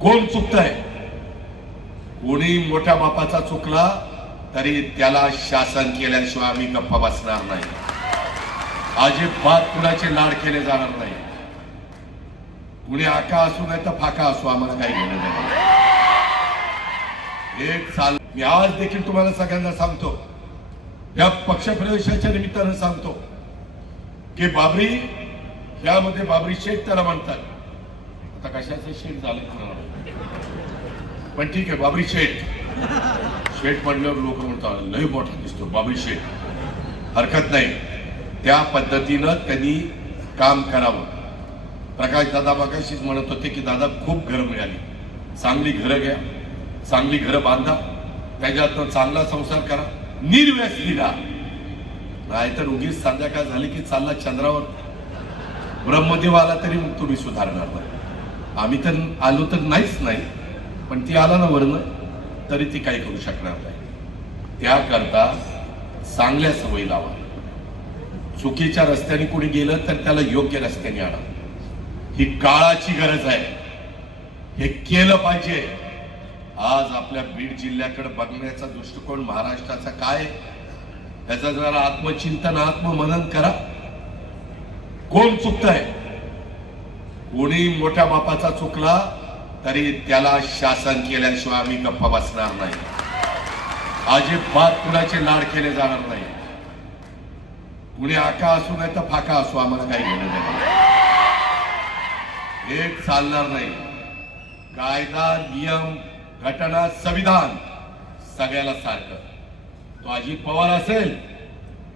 कोण चुकतंय? कोणी मोठ्या बापाचा चुकला तरी त्याला शासन केल्याशिवाय आम्ही गप्पा बसणार नाही. अजिबात कुणाचे लाड केले जाणार नाही. कुणी आका असू नाही तर फाका असू, आम्हाला काही घेणं नाही. एक साल मी आज देखील तुम्हाला सगळ्यांना सांगतो, या पक्षप्रवेशाच्या निमित्तानं सांगतो की बाबरी, यामध्ये बाबरी शेठ त्याला म्हणतात. आता कशाचं शेठ झालं पण ठीक आहे, बाबरी शेठ म्हणल्यावर लोक म्हणतात लय मोठा दिसतो बाबरी शेठ. हरकत नाही, त्या पद्धतीनं त्यांनी काम करावं. प्रकाश दादा मगाशीच म्हणत होते की दादा खूप घरं मिळाली, चांगली घरं घ्या, चांगली घरं बांधा, त्याच्यातनं चांगला संसार करा, निर्व्यसनी राहा. नाहीतर उगीच संध्याकाळ झाली की चालला चंद्रावर, ब्रह्मदेव आला तरी मग तुम्ही सुधारणार नाही. आम्ही तर आलो तर नाहीच नाही, पण ती आला ना वरनं तरी ती काही करू शकणार नाही. त्याकरता चांगल्या सवयी लावा. चुकीच्या रस्त्याने कोणी गेलं तर त्याला योग्य रस्त्याने आणा. ही काळाची गरज आहे, हे केलं पाहिजे. आज आपल्या बीड जिल्ह्याकडे बघण्याचा दृष्टिकोन महाराष्ट्राचा काय, त्याचं जरा आत्मचिंतन, आत्ममनन करा. कोण चुकतंय? कोणी मोठ्या बापाचा चुकला तरी त्याला शासन केल्याशिवाय आम्ही गप्पा बसणार नाही. अजिबात कुणाचे लाड केले जाणार नाही. कुणी आका असू नाही तर फाका असू, आम्हाला काही घेणं नाही. एक चालणार नाही. कायदा, नियम, घटना, संविधान सगळ्याला सारखं. तो अजित पवार असेल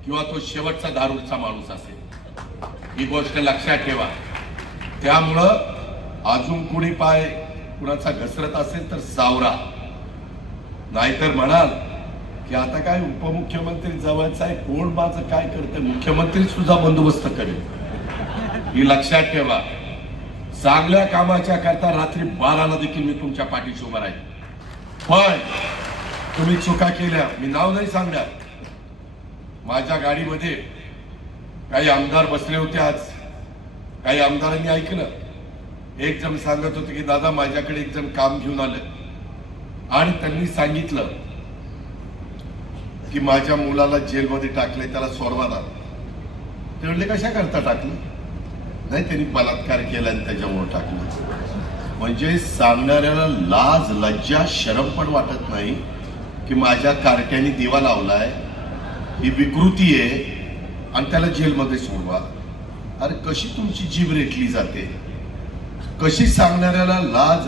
किंवा तो शेवटचा दारूचा माणूस असेल, ही गोष्ट लक्षात ठेवा. त्यामुळं अजून कुणी पाय कुणाचा घसरत असेल तर सावरा. नाहीतर म्हणाल की आता काय उपमुख्यमंत्री जवळचा आहे, कोण माझं काय करते, मुख्यमंत्री सुद्धा बंदोबस्त करेल. ही लक्षात ठेवा. चांगल्या कामाच्या करता रात्री 12ला देखील मी तुमच्या पाठीशी उभा राहील. पण तुम्ही चुका केल्या, मी नाव नाही सांगणार, माझ्या गाडीमध्ये काही आमदार बसले होते. आज काही आमदारांनी ऐकलं, एक जण सांगत होते की दादा माझ्याकडे एक जण काम घेऊन आलं आणि त्यांनी सांगितलं की माझ्या मुलाला जेलमध्ये टाकले, त्याला सोडवा दादा. ते म्हणले कशा करता टाकलं? नाही, त्यांनी बलात्कार केला आणि त्याच्यामुळे टाकलं. म्हणजे सांगणाऱ्याला लाज, लज्जा, शरम पण वाटत नाही की माझ्या कार्ट्याने दिवा लावलाय, ही विकृती आहे आणि त्याला जेलमध्ये सोडवा. अरे कशी तुमची जीभ रेटली जाते, कशी सांगणाऱ्याला लाज